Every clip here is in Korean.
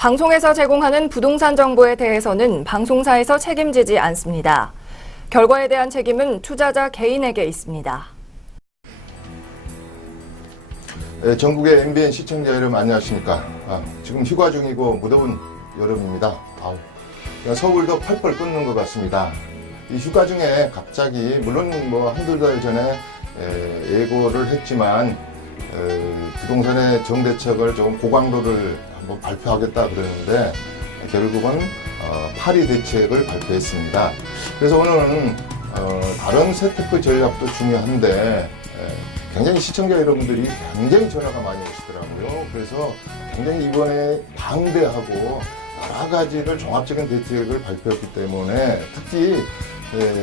방송에서 제공하는 부동산 정보에 대해서는 방송사에서 책임지지 않습니다. 결과에 대한 책임은 투자자 개인에게 있습니다. 전국의 MBN 시청자 여러분 안녕하십니까. 지금 휴가 중이고 무더운 여름입니다. 서울도 펄펄 끓는 것 같습니다. 이 휴가 중에 갑자기 물론 한두 달 전에 예고를 했지만 부동산의 정대책을 좀 고강도를 한번 발표하겠다 그러는데 결국은 파리 대책을 발표했습니다. 그래서 오늘은 다른 세테크 전략도 중요한데 굉장히 시청자 여러분들이 굉장히 전화가 많이 오시더라고요. 그래서 굉장히 이번에 방대하고 여러 가지를 종합적인 대책을 발표했기 때문에 특히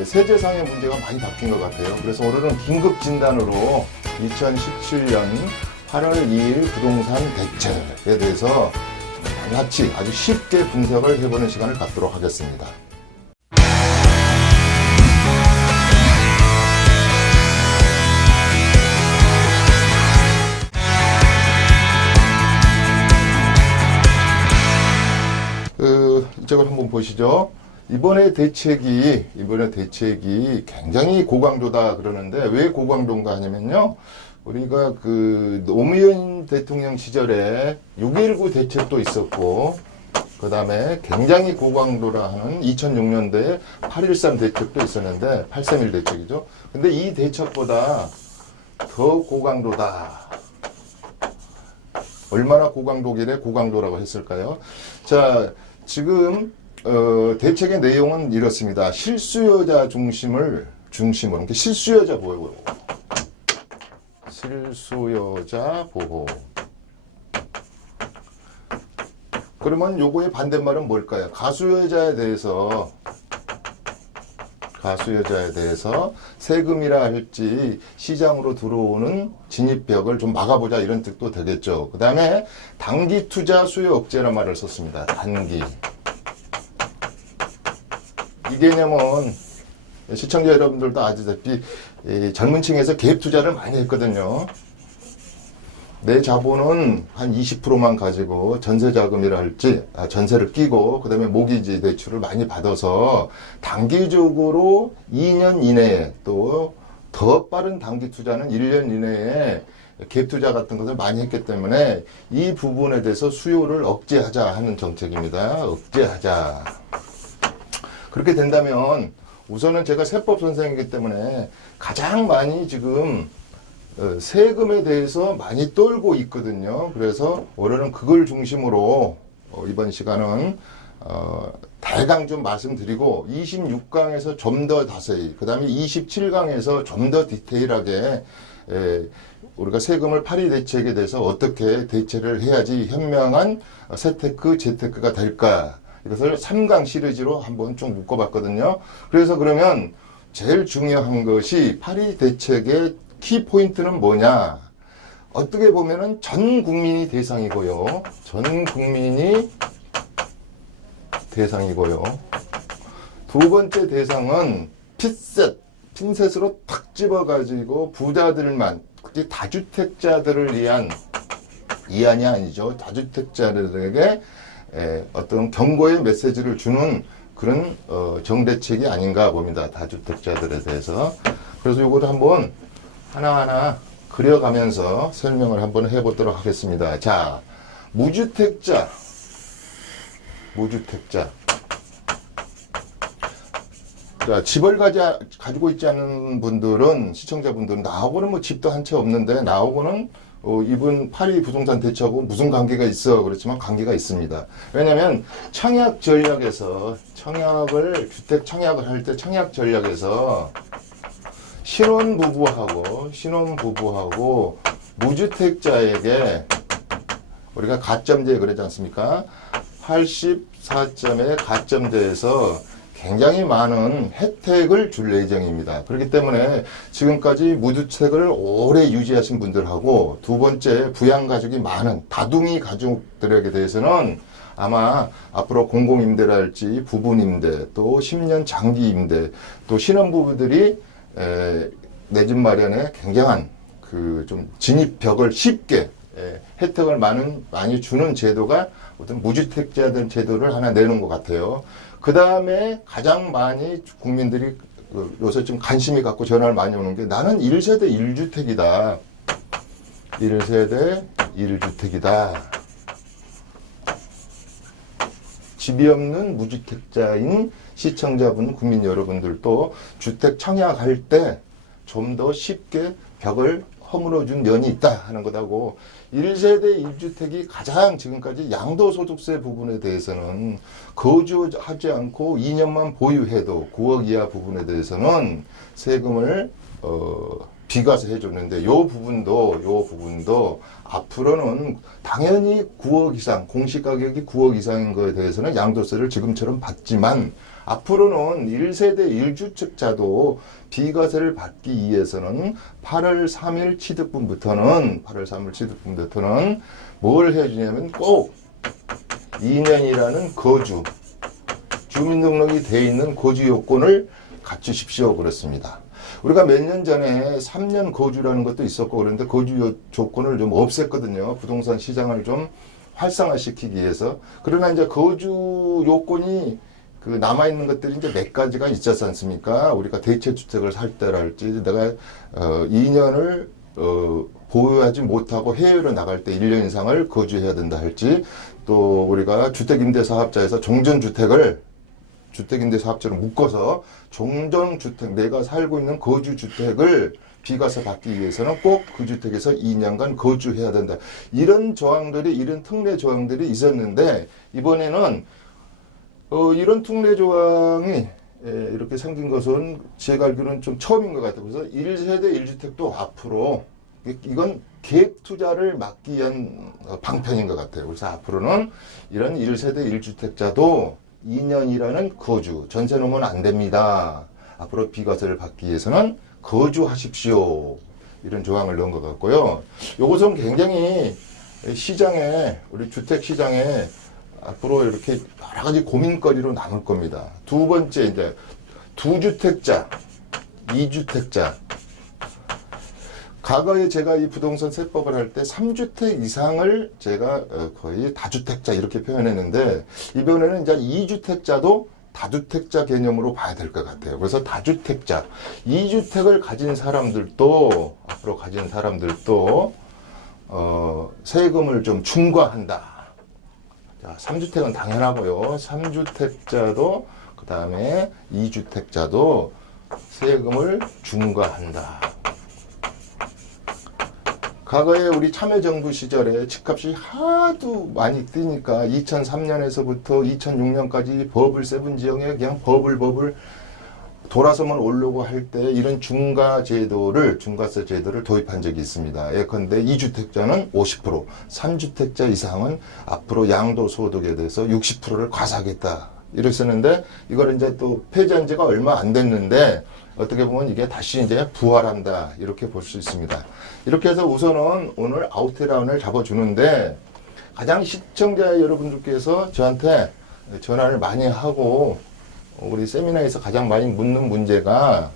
세제상의 문제가 많이 바뀐 것 같아요. 그래서 오늘은 긴급 진단으로 2017년 8월 2일 부동산 대책에 대해서 낱낱이 아주 쉽게 분석을 해보는 시간을 갖도록 하겠습니다. 이쪽을 한번 보시죠. 이번에 대책이 굉장히 고강도다 그러는데 왜 고강도인가 하냐면요. 우리가 노무현 대통령 시절에 6.19 대책도 있었고, 그 다음에 굉장히 고강도라 하는 2006년도에 8.13 대책도 있었는데, 8.31 대책이죠. 근데 이 대책보다 더 고강도다. 얼마나 고강도길래 고강도라고 했을까요? 자, 지금 대책의 내용은 이렇습니다. 실수요자 중심으로, 그러니까 실수요자 보호. 실수요자 보호. 그러면 요거의 반대말은 뭘까요? 가수요자에 대해서 세금이라 할지 시장으로 들어오는 진입벽을 좀 막아보자 이런 뜻도 되겠죠. 그 다음에 단기 투자 수요 억제라는 말을 썼습니다. 단기. 이 개념은 시청자 여러분들도 아시다시피 젊은 층에서 갭 투자를 많이 했거든요. 내 자본은 한 20%만 가지고 전세 자금이라 할지 전세를 끼고 그 다음에 모기지 대출을 많이 받아서 단기적으로 2년 이내에 또 더 빠른 단기 투자는 1년 이내에 갭 투자 같은 것을 많이 했기 때문에 이 부분에 대해서 수요를 억제하자 하는 정책입니다. 억제하자. 그렇게 된다면 우선은 제가 세법 선생이기 때문에 가장 많이 지금 세금에 대해서 많이 떨고 있거든요. 그래서 오늘은 그걸 중심으로 이번 시간은 대강 좀 말씀드리고 26강에서 좀 더 자세히 그 다음에 27강에서 좀 더 디테일하게 우리가 세금을 파리 대책에 대해서 어떻게 대처를 해야지 현명한 세테크, 재테크가 될까 이것을 3강 시리즈로 한번 쭉 묶어봤거든요. 그래서 그러면 제일 중요한 것이 파리 대책의 키포인트는 뭐냐? 어떻게 보면은 전 국민이 대상이고요. 전 국민이 대상이고요. 두 번째 대상은 핀셋으로 탁 집어가지고 부자들만, 특히 다주택자들을 위한, 이안이 아니죠. 다주택자들에게 어떤 경고의 메시지를 주는 그런 정대책이 아닌가 봅니다. 다주택자들에 대해서. 그래서 이거를 한번 하나하나 그려가면서 설명을 한번 해보도록 하겠습니다. 자, 무주택자. 자, 집을 가지고 있지 않은 분들은, 시청자분들은 나하고는 뭐 집도 한 채 없는데 나하고는 이번 파리 부동산 대책하고 무슨 관계가 있어? 그렇지만 관계가 있습니다. 왜냐면 청약 전략에서 주택 청약을 할 때 청약 전략에서 신혼부부하고 무주택자에게 우리가 가점제 그러지 않습니까? 84점의 가점제에서 굉장히 많은 혜택을 줄 예정입니다. 그렇기 때문에 지금까지 무주택을 오래 유지하신 분들하고 두 번째 부양가족이 많은 다둥이 가족들에게 대해서는 아마 앞으로 공공임대랄지 부분임대 또 10년 장기임대 또 신혼부부들이 내 집 마련에 굉장한 좀 진입벽을 쉽게 혜택을 많이 주는 제도가 어떤 무주택자들 제도를 하나 내는 것 같아요. 그 다음에 가장 많이 국민들이 요새 좀 관심이 갖고 전화를 많이 오는 게 나는 1세대 1주택이다. 1세대 1주택이다. 집이 없는 무주택자인 시청자분, 국민 여러분들도 주택 청약할 때 좀 더 쉽게 벽을 허물어준 면이 있다 하는 것하고 1세대 1주택이 가장 지금까지 양도소득세 부분에 대해서는 거주하지 않고 2년만 보유해도 9억 이하 부분에 대해서는 세금을 비과세 해줬는데 요 부분도 앞으로는 당연히 9억 이상 공시가격이 9억 이상인 거에 대해서는 양도세를 지금처럼 받지만 앞으로는 1세대 1주택자도 비과세를 받기 위해서는 8월 3일 취득분부터는 뭘 해주냐면 꼭 2년이라는 주민등록이 돼 있는 거주 요건을 갖추십시오 그렇습니다. 우리가 몇 년 전에 3년 거주라는 것도 있었고 그런데 거주 조건을 좀 없앴거든요. 부동산 시장을 좀 활성화시키기 위해서. 그러나 이제 거주 요건이 그 남아있는 것들이 이제 몇 가지가 있었지 않습니까? 우리가 대체주택을 살 때랄지 내가 2년을 보유하지 못하고 해외로 나갈 때 1년 이상을 거주해야 된다 할지 또 우리가 주택임대사업자에서 주택임대사업자로 묶어서 종전주택 내가 살고 있는 거주주택을 비과세 받기 위해서는 꼭 그 주택에서 2년간 거주해야 된다. 이런 특례 조항들이 있었는데 이번에는 이런 특례 조항이 이렇게 생긴 것은 제가 알기로는 좀 처음인 것 같아요. 그래서 1세대 1주택도 앞으로 이건 계획 투자를 막기 위한 방편인 것 같아요. 그래서 앞으로는 이런 1세대 1주택자도 2년이라는 거주, 전세 놓으면 안 됩니다. 앞으로 비과세를 받기 위해서는 거주하십시오. 이런 조항을 넣은 것 같고요. 이것은 굉장히 우리 주택 시장에 앞으로 이렇게 여러 가지 고민거리로 남을 겁니다. 두 번째, 이제, 2주택자, 2주택자. 과거에 제가 이 부동산 세법을 할 때 3주택 이상을 제가 거의 다주택자 이렇게 표현했는데, 이번에는 이제 2주택자도 다주택자 개념으로 봐야 될 것 같아요. 그래서 다주택자, 2주택을 가진 사람들도, 앞으로 가진 사람들도, 세금을 좀 중과한다. 자, 3주택은 당연하고요. 3주택자도 그 다음에 2주택자도 세금을 중과한다. 과거에 우리 참여정부 시절에 집값이 하도 많이 뛰니까 2003년에서부터 2006년까지 버블 세븐 지역에 그냥 버블 돌아서만 오려고 할 때 이런 중과세 제도를 도입한 적이 있습니다. 예컨대 2주택자는 50%, 3주택자 이상은 앞으로 양도소득에 대해서 60%를 과세하겠다. 이랬었는데 이걸 이제 또 폐지한 지가 얼마 안 됐는데 어떻게 보면 이게 다시 이제 부활한다. 이렇게 볼 수 있습니다. 이렇게 해서 우선은 오늘 아웃라인을 잡아주는데 가장 시청자 여러분들께서 저한테 전화를 많이 하고 우리 세미나에서 가장 많이 묻는 문제가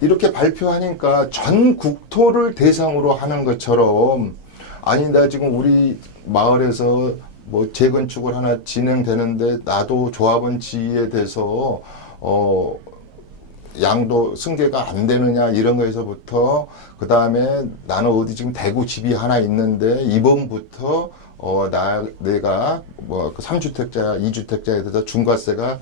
이렇게 발표하니까 전 국토를 대상으로 하는 것처럼 아니 나 지금 우리 마을에서 뭐 재건축을 하나 진행되는데 나도 조합원 지위에 대해서 양도 승계가 안 되느냐 이런 거에서부터 그 다음에 나는 어디 지금 대구 집이 하나 있는데 이번부터 내가 뭐 3주택자 2주택자에 대해서 중과세가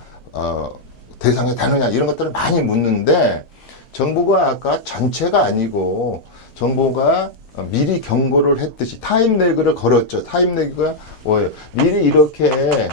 대상이 되느냐 이런 것들을 많이 묻는데 정부가 아까 전체가 아니고 정부가 미리 경고를 했듯이 타임래그를 걸었죠. 타임래그가 뭐예요? 미리 이렇게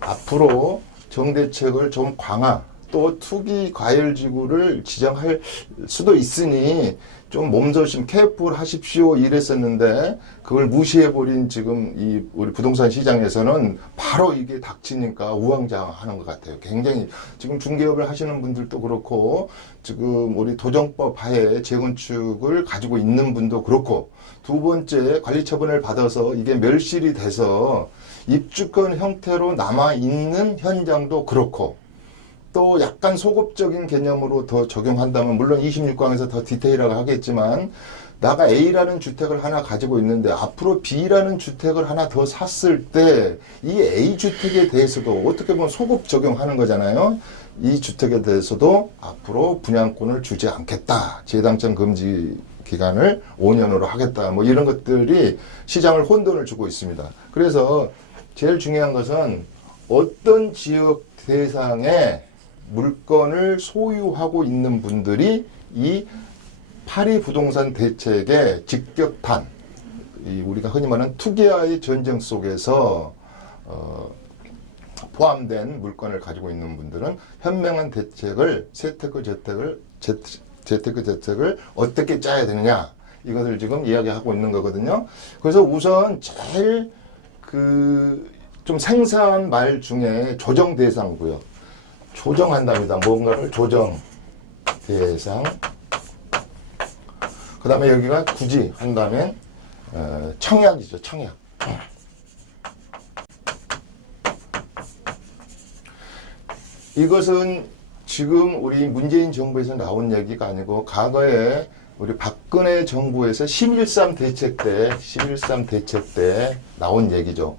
앞으로 정대책을 좀 강화 또 투기 과열지구를 지정할 수도 있으니 좀 몸조심 케어풀 하십시오 이랬었는데 그걸 무시해버린 지금 이 우리 부동산 시장에서는 바로 이게 닥치니까 우왕좌왕하는 것 같아요. 굉장히 지금 중개업을 하시는 분들도 그렇고 지금 우리 도정법 하에 재건축을 가지고 있는 분도 그렇고 두 번째 관리처분을 받아서 이게 멸실이 돼서 입주권 형태로 남아있는 현장도 그렇고 또 약간 소급적인 개념으로 더 적용한다면 물론 26강에서 더 디테일하게 하겠지만 나가 A라는 주택을 하나 가지고 있는데 앞으로 B라는 주택을 하나 더 샀을 때 이 A 주택에 대해서도 어떻게 보면 소급 적용하는 거잖아요. 이 주택에 대해서도 앞으로 분양권을 주지 않겠다. 재당첨 금지 기간을 5년으로 하겠다. 뭐 이런 것들이 시장을 혼돈을 주고 있습니다. 그래서 제일 중요한 것은 어떤 지역 대상의 물건을 소유하고 있는 분들이 이 파리 부동산 대책의 직격탄, 우리가 흔히 말하는 투기와의 전쟁 속에서 포함된 물건을 가지고 있는 분들은 현명한 대책을 재테크 대책을 어떻게 짜야 되느냐, 이것을 지금 이야기하고 있는 거거든요. 그래서 우선 제일 좀 생소한 말 중에 조정 대상 구역, 조정한답니다. 뭔가를 조정 대상. 그 다음에 여기가 굳이 한다면 청약이죠. 청약. 이것은 지금 우리 문재인 정부에서 나온 얘기가 아니고 과거에 우리 박근혜 정부에서 11.3 대책 때 나온 얘기죠.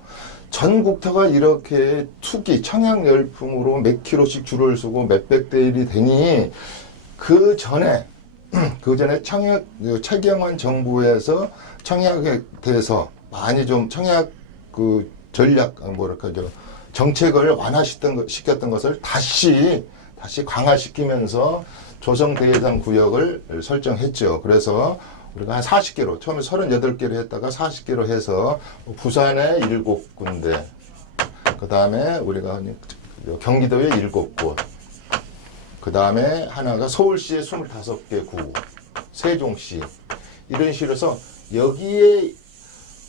전 국토가 이렇게 투기, 청약 열풍으로 몇 킬로씩 줄을 서고 몇백 대 1이 되니 그 전에 최경환 정부에서 청약에 대해서 많이 좀 청약 전략, 정책을 완화시켰던 것을 다시 강화시키면서 조정 대상 구역을 설정했죠. 그래서 우리가 한 40개로, 처음에 38개로 했다가 40개로 해서 부산에 7군데, 그 다음에 우리가 경기도에 7곳, 그 다음에 하나가 서울시에 25개 구, 세종시, 이런 식으로 해서 여기에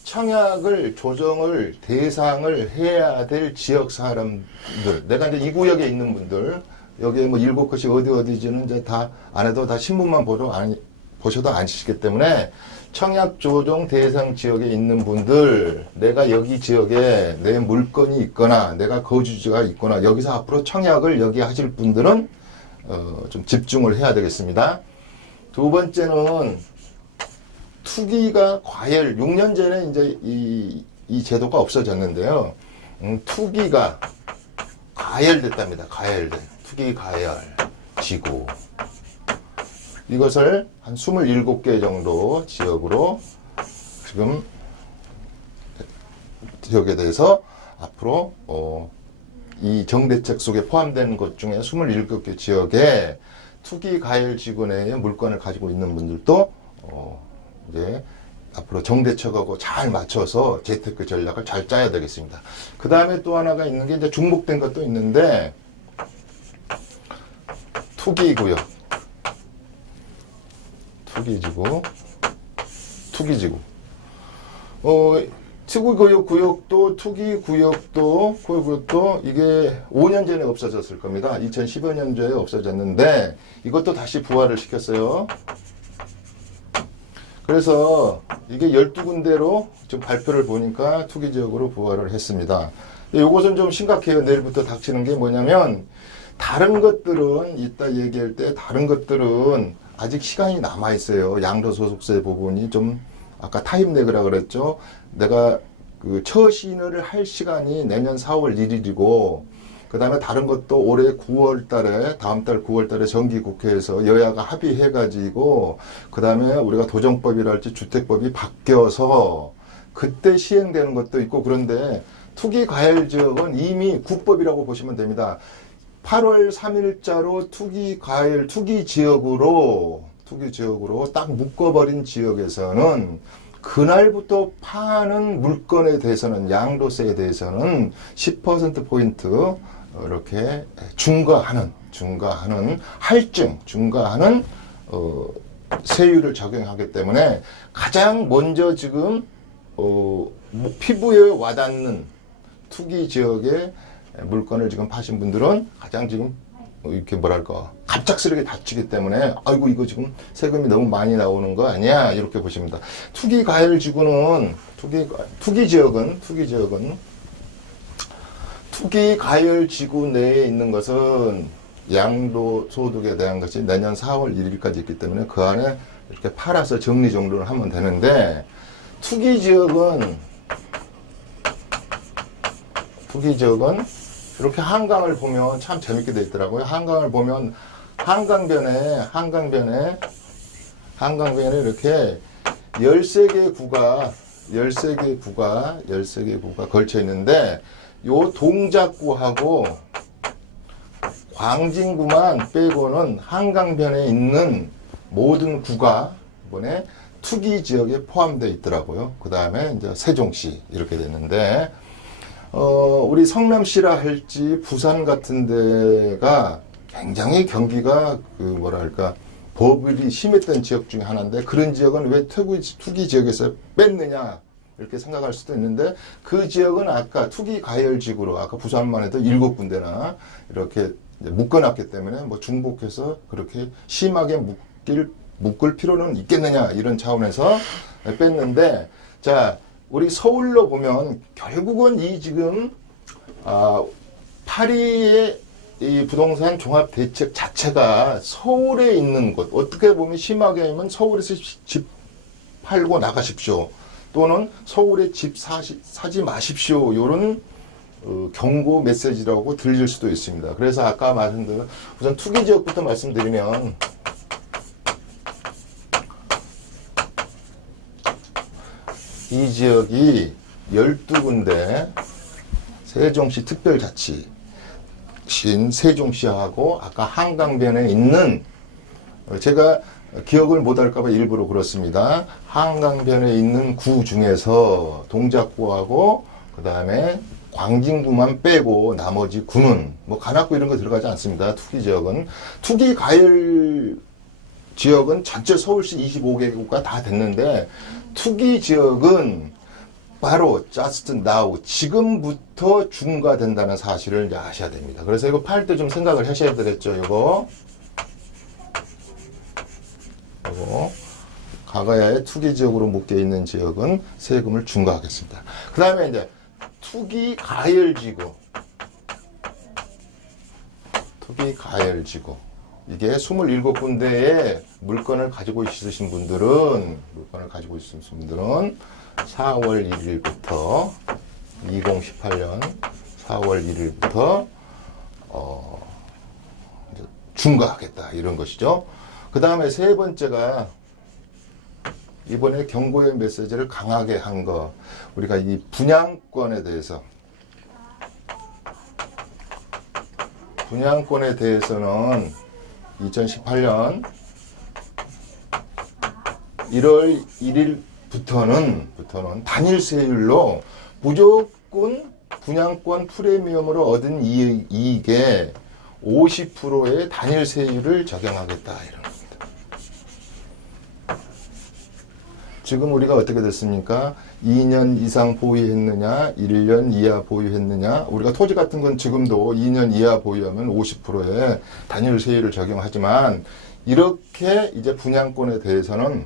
청약을 조정을 대상을 해야 될 지역 사람들, 내가 이제 이 구역에 있는 분들, 여기에 뭐 7곳이 어디지는 이제 다 안 해도 다 신문만 보셔도 아시기 때문에 청약 조정 대상 지역에 있는 분들, 내가 여기 지역에 내 물건이 있거나 내가 거주지가 있거나 여기서 앞으로 청약을 여기 하실 분들은 좀 집중을 해야 되겠습니다. 두 번째는 투기가 과열, 6년 전에 이제 이 제도가 없어졌는데요. 투기가 과열됐답니다. 투기 과열 지구. 이것을 한 27개 정도 지역으로 지금 지역에 대해서 앞으로 이 정대책 속에 포함된 것 중에 27개 지역에 투기 과열 지구 내에 물건을 가지고 있는 분들도 이제 앞으로 정대책하고 잘 맞춰서 재테크 전략을 잘 짜야 되겠습니다. 그 다음에 또 하나가 있는 게 이제 중복된 것도 있는데 투기구역, 투기지구. 투기구역도 이게 5년 전에 없어졌을 겁니다. 2015년도에 없어졌는데 이것도 다시 부활을 시켰어요. 그래서 이게 12군데로 지금 발표를 보니까 투기지역으로 부활을 했습니다. 이것은 좀 심각해요. 내일부터 닥치는 게 뭐냐면 다른 것들은 이따 얘기할 때 다른 것들은 아직 시간이 남아 있어요. 양도소득세 부분이 좀 아까 타임레그라 그랬죠. 내가 처신을 할 시간이 내년 4월 1일이고 그 다음에 다른 것도 올해 9월 달에, 다음 달 9월 달에 정기국회에서 여야가 합의해가지고, 그 다음에 우리가 도정법이랄지 주택법이 바뀌어서 그때 시행되는 것도 있고, 그런데 투기 과열 지역은 이미 국법이라고 보시면 됩니다. 8월 3일자로 투기 지역으로 딱 묶어버린 지역에서는 그날부터 파는 물건에 대해서는 양도세에 대해서는 10%포인트 이렇게 중과하는 세율을 적용하기 때문에 가장 먼저 지금 피부에 와닿는 투기 지역의 물건을 지금 파신 분들은 가장 지금 이렇게 갑작스럽게 다치기 때문에 아이고 이거 지금 세금이 너무 많이 나오는 거 아니야, 이렇게 보십니다. 투기 과열 지구는 투기 지역은 투기 과열 지구 내에 있는 것은 양도소득에 대한 것이 내년 4월 1일까지 있기 때문에 그 안에 이렇게 팔아서 정리정돈을 하면 되는데, 투기 지역은 이렇게 한강을 보면 참 재밌게 돼 있더라고요. 한강을 보면 한강변에 이렇게 13개 구가 걸쳐 있는데, 요 동작구하고 광진구만 빼고는 한강변에 있는 모든 구가 이번에 투기 지역에 포함되어 있더라고요. 그 다음에 이제 세종시 이렇게 됐는데, 우리 성남시라 할지 부산 같은 데가 굉장히 경기가 버블이 심했던 지역 중에 하나인데, 그런 지역은 왜 투기 지역에서 뺐느냐 이렇게 생각할 수도 있는데, 그 지역은 아까 투기 가열지구로 아까 부산만 해도 7군데나 이렇게 묶어놨기 때문에 뭐 중복해서 그렇게 심하게 묶을 필요는 있겠느냐 이런 차원에서 뺐는데, 자, 우리 서울로 보면 결국은 이 지금 파리의 이 부동산 종합 대책 자체가 서울에 있는 곳, 어떻게 보면 심하게 하면 서울에서 집 팔고 나가십시오, 또는 서울에 집 사지 마십시오, 이런 경고 메시지라고 들릴 수도 있습니다. 그래서 아까 말씀드린 우선 투기 지역부터 말씀드리면, 이 지역이 12군데 세종시 특별자치 신 세종시하고 아까 한강변에 있는, 제가 기억을 못할까봐 일부러 그렇습니다. 한강변에 있는 구 중에서 동작구하고 그 다음에 광진구만 빼고 나머지 구는 뭐 관악구 이런 거 들어가지 않습니다. 투기 지역은. 투기 가열 지역은 전체 서울시 25개구가 다 됐는데, 투기 지역은 바로 just now, 지금부터 중과된다는 사실을 이제 아셔야 됩니다. 그래서 이거 팔 때 좀 생각을 하셔야 되겠죠. 이거 가가야의 투기 지역으로 묶여 있는 지역은 세금을 중과하겠습니다. 그 다음에 이제 투기 가열지구. 이게 27군데의 물건을 가지고 있으신 분들은 4월 1일부터 2018년 4월 1일부터 중과하겠다 이런 것이죠. 그 다음에 세 번째가 이번에 경고의 메시지를 강하게 한 거, 우리가 이 분양권에 대해서는 2018년 1월 1일부터는 단일세율로 무조건 분양권 프리미엄으로 얻은 이익에 50%의 단일세율을 적용하겠다 이런 겁니다. 지금 우리가 어떻게 됐습니까? 2년 이상 보유했느냐, 1년 이하 보유했느냐. 우리가 토지 같은 건 지금도 2년 이하 보유하면 50%의 단일세율을 적용하지만, 이렇게 이제 분양권에 대해서는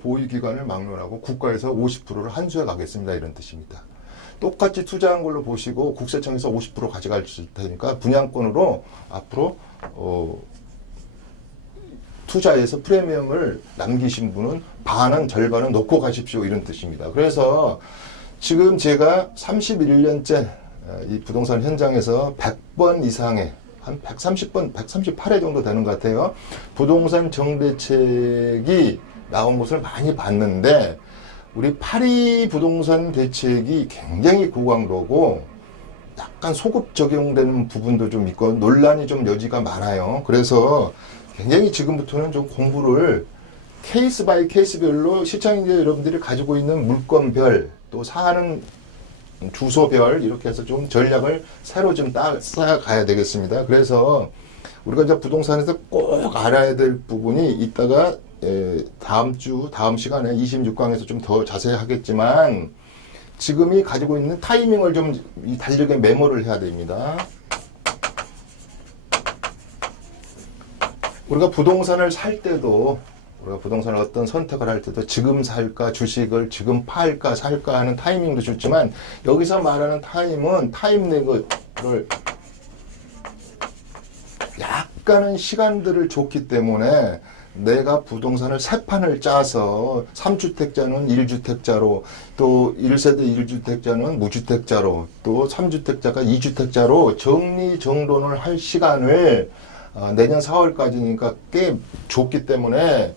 보유 기간을 막론하고 국가에서 50%를 환수해 가겠습니다 이런 뜻입니다. 똑같이 투자한 걸로 보시고 국세청에서 50% 가져갈 테니까 분양권으로 앞으로 투자해서 프리미엄을 남기신 분은 절반은 놓고 가십시오 이런 뜻입니다. 그래서 지금 제가 31년째 이 부동산 현장에서 100번 이상의 한 130번, 138회 정도 되는 것 같아요. 부동산 정대책이 나온 것을 많이 봤는데, 우리 파리 부동산 대책이 굉장히 고강도고 약간 소급 적용되는 부분도 좀 있고 논란이 좀 여지가 많아요. 그래서 굉장히 지금부터는 좀 공부를 케이스 바이 케이스별로 시청자 여러분들이 가지고 있는 물건별, 또 사는 주소별 이렇게 해서 좀 전략을 새로 좀 쌓아가야 되겠습니다. 그래서 우리가 이제 부동산에서 꼭 알아야 될 부분이 이따가 다음 시간에 26강에서 좀 더 자세히 하겠지만, 지금이 가지고 있는 타이밍을 좀 달력에 메모를 해야 됩니다. 우리가 부동산을 살 때도, 우리가 부동산을 어떤 선택을 할 때도 지금 살까, 주식을 지금 팔까, 살까 하는 타이밍도 좋지만, 여기서 말하는 타임은 타임렉을 약간은 시간들을 줬기 때문에 내가 부동산을 세 판을 짜서 3주택자는 1주택자로 또 1세대 1주택자는 무주택자로 또 3주택자가 2주택자로 정리정돈을 할 시간을 내년 4월까지니까 꽤 좁기 때문에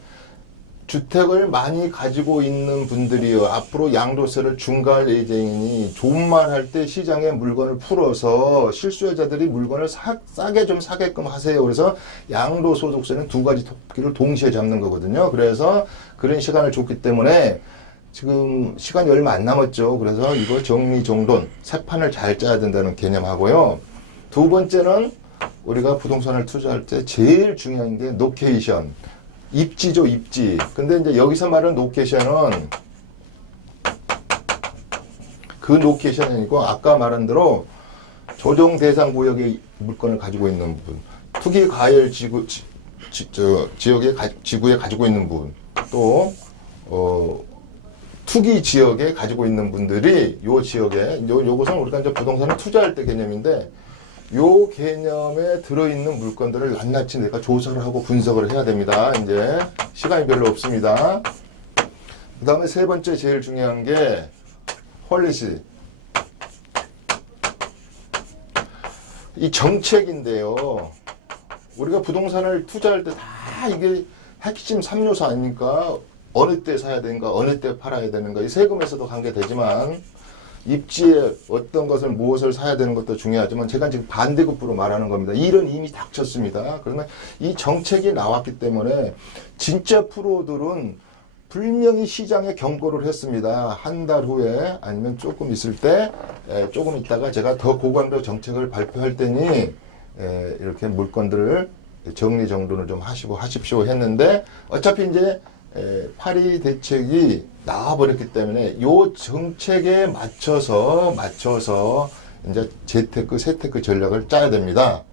주택을 많이 가지고 있는 분들이요. 앞으로 양도세를 중과할 예정이니 좋은 말 할 때 시장에 물건을 풀어서 실수요자들이 물건을 싸게 좀 사게끔 하세요. 그래서 양도소득세는 두 가지 토끼를 동시에 잡는 거거든요. 그래서 그런 시간을 줬기 때문에 지금 시간이 얼마 안 남았죠. 그래서 이거 정리정돈, 새 판을 잘 짜야 된다는 개념하고요. 두 번째는 우리가 부동산을 투자할 때 제일 중요한 게 로케이션. 입지죠, 입지. 근데 이제 여기서 말하는 로케이션은 그 로케이션이 아니고 아까 말한 대로 조정 대상 구역의 물건을 가지고 있는 분, 투기 과열 지구에 가지고 있는 분, 또 투기 지역에 가지고 있는 분들이 요 지역에 요것은 우리가 이제 부동산을 투자할 때 개념인데. 요 개념에 들어있는 물건들을 낱낱이 내가 조사를 하고 분석을 해야 됩니다. 이제 시간이 별로 없습니다. 그 다음에 세 번째 제일 중요한 게 폴리시. 이 정책인데요. 우리가 부동산을 투자할 때 다 이게 핵심 3요소 아닙니까? 어느 때 사야 되는가, 어느 때 팔아야 되는가. 이 세금에서도 관계되지만 입지에 어떤 것을 무엇을 사야 되는 것도 중요하지만 제가 지금 반대급부로 말하는 겁니다. 일은 이미 닥쳤습니다. 그러면 이 정책이 나왔기 때문에 진짜 프로들은 분명히 시장에 경고를 했습니다. 한 달 후에 아니면 조금 있을 때 조금 있다가 제가 더 고강도 정책을 발표할 때니 이렇게 물건들을 정리정돈을 좀 하십시오 했는데 어차피 이제 파리 대책이 나와버렸기 때문에 요 정책에 맞춰서 이제 재테크, 세테크 전략을 짜야 됩니다.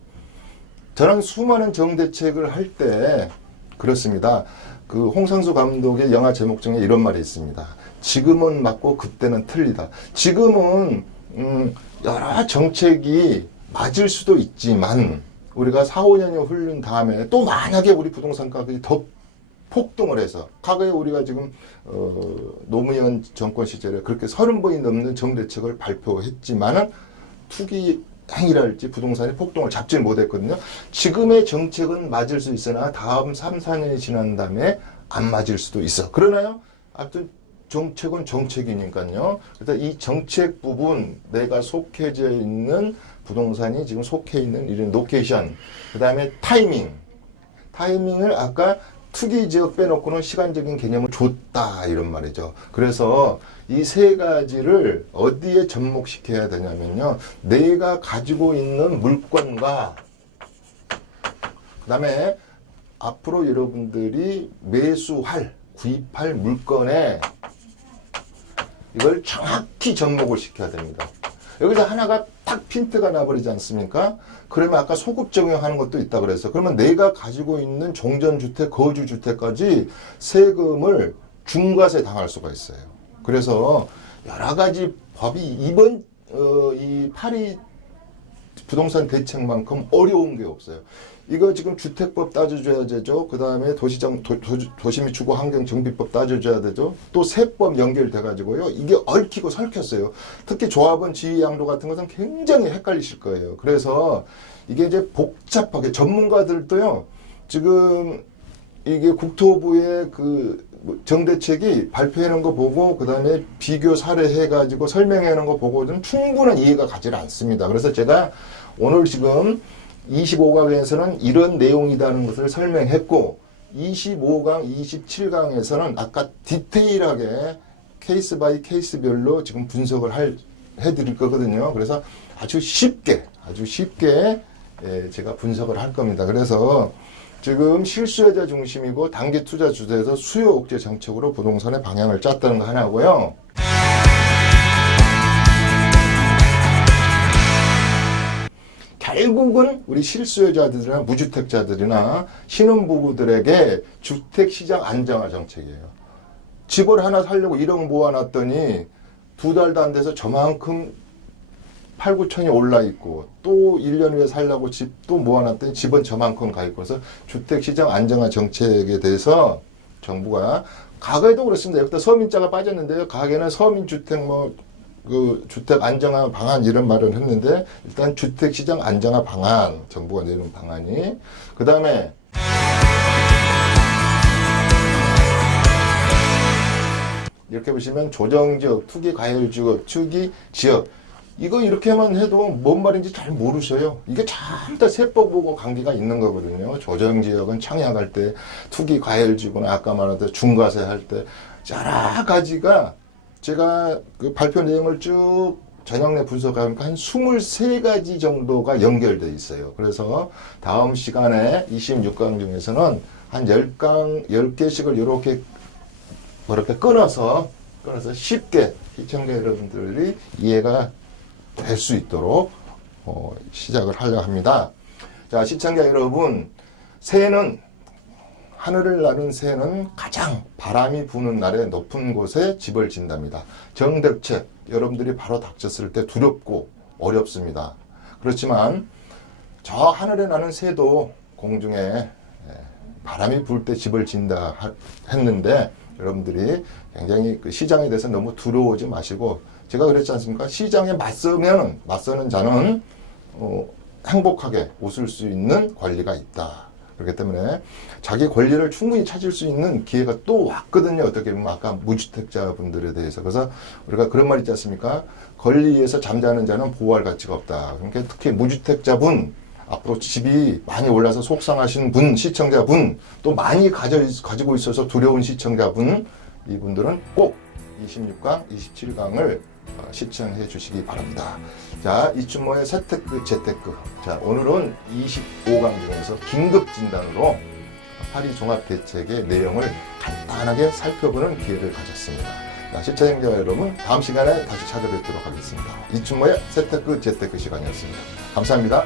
저는 수많은 정대책을 할 때 그렇습니다. 그 홍상수 감독의 영화 제목 중에 이런 말이 있습니다. 지금은 맞고 그때는 틀리다. 지금은 여러 정책이 맞을 수도 있지만 우리가 4, 5년이 흐른 다음에 또 만약에 우리 부동산 가격이 더 폭등을 해서 과거에 우리가 지금 노무현 정권 시절에 그렇게 30번이 넘는 정대책을 발표했지만은 투기 행위랄지 부동산의 폭등을 잡지 못했거든요. 지금의 정책은 맞을 수 있으나 다음 3, 4년이 지난 다음에 안 맞을 수도 있어. 그러나요? 아무튼 정책은 정책이니까요. 그래서 이 정책 부분 내가 속해져 있는 부동산이 지금 속해 있는 이런 로케이션, 그 다음에 타이밍을 아까 투기 지역 빼놓고는 시간적인 개념을 줬다 이런 말이죠. 그래서 이 세 가지를 어디에 접목시켜야 되냐면요. 내가 가지고 있는 물건과 그 다음에 앞으로 여러분들이 구입할 물건에 이걸 정확히 접목을 시켜야 됩니다. 여기서 하나가 딱 핀트가 나버리지 않습니까? 그러면 아까 소급 적용하는 것도 있다 그래서 그러면 내가 가지고 있는 종전주택, 거주주택까지 세금을 중과세 당할 수가 있어요. 그래서 여러 가지 법이 이번 이 파리 부동산 대책만큼 어려운 게 없어요. 이거 지금 주택법 따져줘야 되죠. 그 다음에 도시 및 주거 환경 정비법 따져줘야 되죠. 또 세법 연결돼 가지고요. 이게 얽히고 설켰어요. 특히 조합원 지위 양도 같은 것은 굉장히 헷갈리실 거예요. 그래서 이게 이제 복잡하게 전문가들도요. 지금 이게 국토부의 그 정대책이 발표하는 거 보고 그 다음에 비교 사례해 가지고 설명하는 거 보고는 충분한 이해가 가지 않습니다. 그래서 제가 오늘 지금 25강에서는 이런 내용이라는 것을 설명했고 25강, 27강에서는 아까 디테일하게 케이스 바이 케이스별로 지금 분석을 해드릴 거거든요. 그래서 아주 쉽게 제가 분석을 할 겁니다. 그래서 지금 실수요자 중심이고 단기 투자 주제에서 수요 억제 정책으로 부동산의 방향을 짰다는 거 하나고요. 결국은 우리 실수요자들이나 무주택자들이나 신혼부부들에게 주택시장 안정화 정책이에요. 집을 하나 살려고 1억 모아놨더니 2달도 안 돼서 저만큼 8, 9천이 올라 있고 또 1년 후에 살려고 집도 모아놨더니 집은 저만큼 가 있고 그래서 주택시장 안정화 정책에 대해서 정부가 과거에도 그렇습니다. 여기다 서민자가 빠졌는데요. 과거에는 서민주택 주택 안정화 방안 이런 말을 했는데 일단 주택시장 안정화 방안 정부가 내놓은 방안이 그 다음에 이렇게 보시면 조정지역, 투기과열지역, 투기지역 이거 이렇게만 해도 뭔 말인지 잘 모르셔요. 이게 전부 다 세법하고 관계가 있는 거거든요. 조정지역은 청약할 때, 투기과열지구나 아까 말한 중과세 할 때 여러 가지가 제가 그 발표 내용을 쭉 전형내 분석하니까 한 23가지 정도가 연결돼 있어요. 그래서 다음 시간에 26강 중에서는 한 10개씩을 이렇게 끊어서 쉽게 시청자 여러분들이 이해가 될 수 있도록 시작을 하려 합니다. 자, 시청자 여러분, 하늘을 나는 새는 가장 바람이 부는 날에 높은 곳에 집을 짓답니다. 정대책, 여러분들이 바로 닥쳤을 때 두렵고 어렵습니다. 그렇지만 저 하늘에 나는 새도 공중에 바람이 불 때 집을 짓는다 했는데 여러분들이 굉장히 그 시장에 대해서 너무 두려워하지 마시고 제가 그랬지 않습니까? 시장에 맞서는 자는 행복하게 웃을 수 있는 권리가 있다. 그렇기 때문에 자기 권리를 충분히 찾을 수 있는 기회가 또 왔거든요. 어떻게 보면 아까 무주택자분들에 대해서. 그래서 우리가 그런 말 있지 않습니까? 권리에서 잠자는 자는 보호할 가치가 없다. 그러니까 특히 무주택자분 앞으로 집이 많이 올라서 속상하신 분, 시청자분, 또 많이 가지고 있어서 두려운 시청자분, 이분들은 꼭 26강, 27강을 시청해 주시기 바랍니다. 자, 이춘모의 재테크. 자, 오늘은 25강 중에서 긴급 진단으로 파리 종합대책의 내용을 간단하게 살펴보는 기회를 가졌습니다. 자, 시청자 여러분, 다음 시간에 다시 찾아뵙도록 하겠습니다. 이춘모의 재테크 시간이었습니다. 감사합니다.